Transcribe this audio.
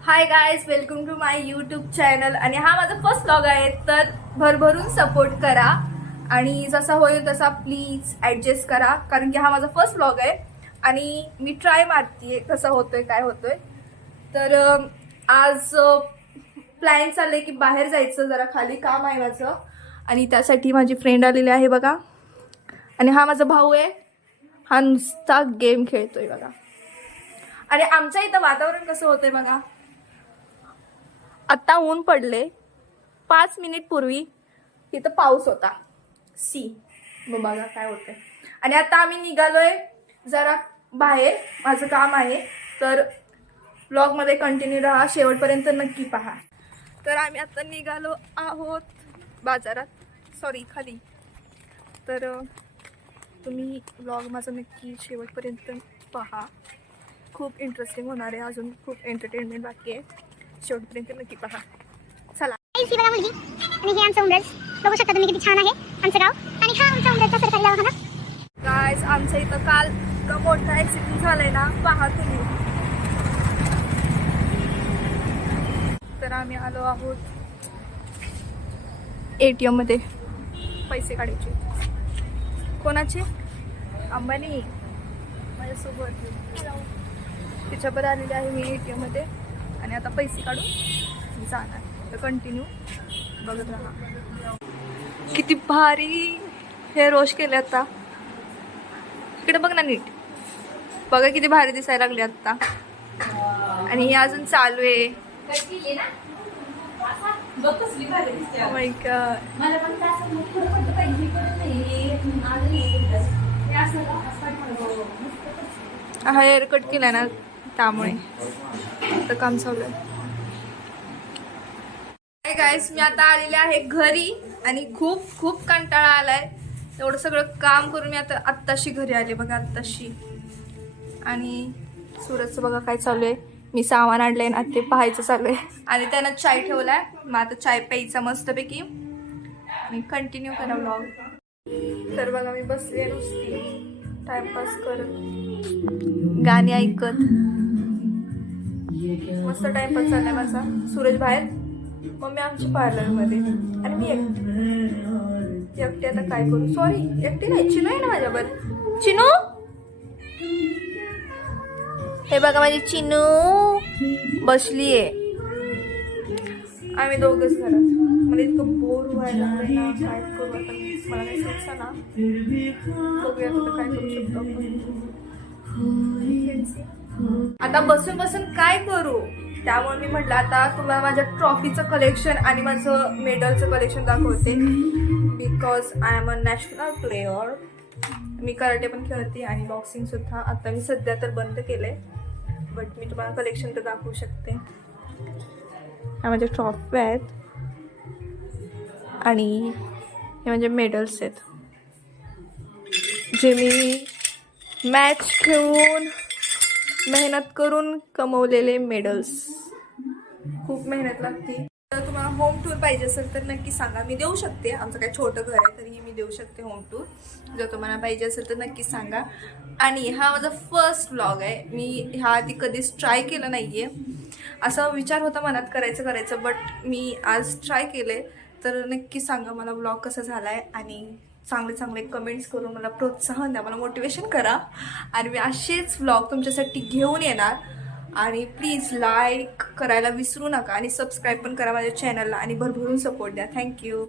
High guys, welcome to my YouTube channel. आणि हा माझा फर्स्ट व्लॉग आहे, तर भरभरून सपोर्ट करा आणि जसा होईल तसा प्लीज ॲडजस्ट करा, कारण की हा माझा फर्स्ट व्लॉग आहे आणि मी ट्राय मारतीये कसा होतोय काय होतोय. तर आज प्लॅन चाललंय की बाहेर जायचं, जरा खाली काम आहे माझं आणि त्यासाठी माझी फ्रेंड आलेली आहे बघा. आणि हा माझा भाऊ आहे, हा नुसता गेम खेळतोय बघा. आणि आमच्या इथं वातावरण कसं होतंय बघा. आता ऊन पडले, 5 मिनिट पूर्वी तिथं पाऊस होता. मग बघा काय होतंय. आणि आता आम्ही निघालोय जरा बाहेर, माझं काम आहे. तर व्लॉग मध्ये कंटिन्यू राहा, शेवटपर्यंत नक्की पहा. तर आम्ही आता निघालो आहोत बाजारात, सॉरी खाली. तर तुम्ही व्लॉग माझा नक्की शेवटपर्यंत पहा, खूप इंटरेस्टिंग होणार आहे. अजून खूप एंटरटेनमेंट बाकी आहे, शेवटपर्यंत नक्की पहा. चला. ही बघा मुलगी आणि हे आमचं उंबरस. बघू शकता तुम्ही किती छान आहे आमचं गाव. आणि हा आमचा उंबरसचा सरकारी दवाखाना. गाइस, आमच्या इथं काल मोठा ॲक्सिडेंट झालाय ना, पहा तुम्ही. तर आम्ही आलो आहोत ATM मध्ये पैसे काढायचे. कोणाचे? अंबानी माझ्यासोबत. तिच्यावर आलेले आहे मी ATM मध्ये आणि आता पैसे काढून जाणार. तर कंटिन्यू बघत राहा. किती भारी हेअर वॉश केले आता. इकडे बघ ना नीट, बघा किती भारी दिसायला लागले आता. आणि हे अजून चालू आहे. Oh my God. हा हेअर कट केला ना, त्यामुळे आता काम चालू आहे. हाय गाइस, मी आता आलेले आहे घरी आणि खूप खूप कंटाळा आलाय. एवढं सगळं काम करून मी आता आत्ताशी घरी आले बघा, आत्ताशी. आणि सूरजचं बघा काय चालू आहे. मी सामान आणलंय ना, ते पाहायचं चालू आहे. आणि त्यानं चाय ठेवलाय, मग आता चाय प्यायचा मस्तपैकी आणि कंटिन्यू करा व्लॉग. तर बघा मी बसले नुसती टाइमपास करत, गाणी ऐकत. मस्त टाइमपास चाललाय माझा. सूरज बाहेर, मम्मी आमची पार्लरमध्ये आणि मी एकटी. आता काय करू. सॉरी, एकटी नाही, चिनू आहे ना माझ्यावर. चिनू, हे बघा माझी चिनू बसलीये. आम्ही दोघंच घरात. मला इतकं बोर व्हायला लागलं ना, काय करू आता. मला नाही सुचसा ना. बघूया आता काय करू शकतो आपण. आता बसून बसून काय करू, त्यामुळे मी म्हटलं आता तुम्हाला माझ्या ट्रॉफीचं कलेक्शन आणि माझं मेडलचं कलेक्शन दाखवते. Because I am a national player. Me karate पण खेळते आणि बॉक्सिंग सुद्धा. आता मी सध्या तर बंद केलंय, बट मी तुम्हाला कलेक्शन तर दाखवू शकते. ह्या माझ्या ट्रॉफी आहेत आणि हे म्हणजे मेडल्स आहेत, जे मी मॅच खेळून मेहनत करून कमवलेले मेडल्स. खूप मेहनत लागते. तर तुम्हाला होम टूर पाहिजे असेल तर नक्की सांगा, मी देऊ शकते. आमचं काही छोटं घर आहे तरीही मी देऊ शकते होम टूर. जर तुम्हाला पाहिजे असेल तर नक्की सांगा. आणि हा माझा फर्स्ट व्लॉग आहे. मी ह्या आधी कधीच ट्राय केलं नाही आहे. असा विचार होता मनात करायचं, बट मी आज ट्राय केले. तर नक्की सांगा मला व्लॉग कसा झाला आहे आणि चांगले कमेंट्स करून मला प्रोत्साहन द्या, मला मोटिवेशन करा. आणि मी असेच व्लॉग तुमच्यासाठी घेऊन येणार. आणि प्लीज लाईक करायला विसरू नका आणि सबस्क्राईब पण करा माझ्या चॅनलला आणि भरभरून सपोर्ट द्या. थँक्यू.